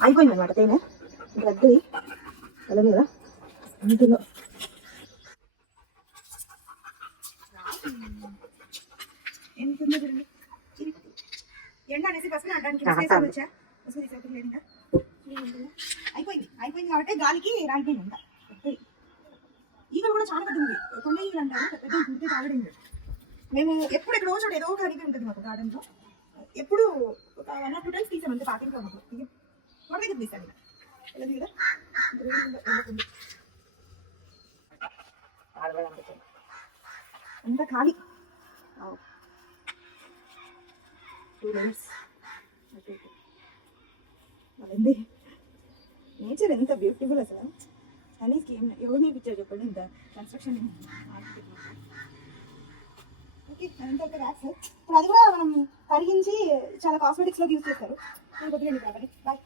అయిపోయింది అనమాట తేనె రద్దు అలాగే కదా ఇంట్లో ఎండ అనేసి ఫస్ట్ అనడానికి వచ్చా అయిపోయింది కాబట్టి గాలికి రాలిపోయింది అంట ఈగ కూడా చాలా పెద్ద ఉంది కొన్ని ఈగలు అంటారు పెద్ద కుడితే తాగడింది మేము ఎప్పుడు ఎక్కడో చోట ఏదో ఒక హరిబి ఉంటుంది మాకు గార్డెన్లో ఎప్పుడు ఒక 1 or 2 times తీసాం అంతే పాటింట్లో మాకు వాటి దగ్గర తీసాను వెళ్ళదు కదా అంత ఖాళీ 2 days అదండి నేచర్ ఎంత బ్యూటిఫుల్ అసలు కానీ ఎవరు నేర్పించారు చెప్పండి ఇంత కన్స్ట్రక్షన్ ఓకే అదంతా ఒక వ్యాక్స్ ఇప్పుడు అది కూడా మనం కరిగించి చాలా కాస్మెటిక్స్లోకి యూజ్ చేస్తారు ఇంకొకటి కాబట్టి బాయ్